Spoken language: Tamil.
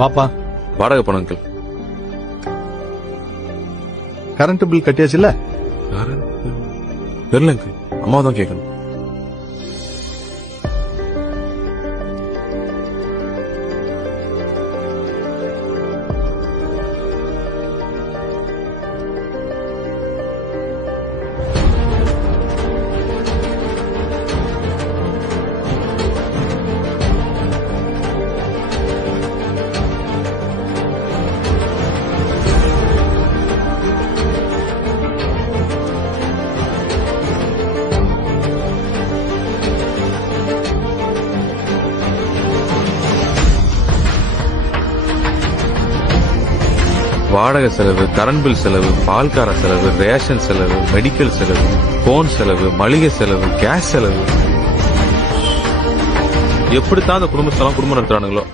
பாப்பா வாடகை பணம் அங்கிள். Current bill கட்டியாச்சுல்ல? தெரியல அங்கிள், அம்மா தான் கேட்கணும். வாடகை செலவு, கரண்ட் பில் செலவு, பால்கார செலவு, ரேஷன் செலவு, மெடிக்கல் செலவு, போன் செலவு, மளிகை செலவு, கேஸ் செலவு. எப்படித்தான் அந்த குடும்பத்தெல்லாம் குடும்பம் நடத்துறானுங்களோ.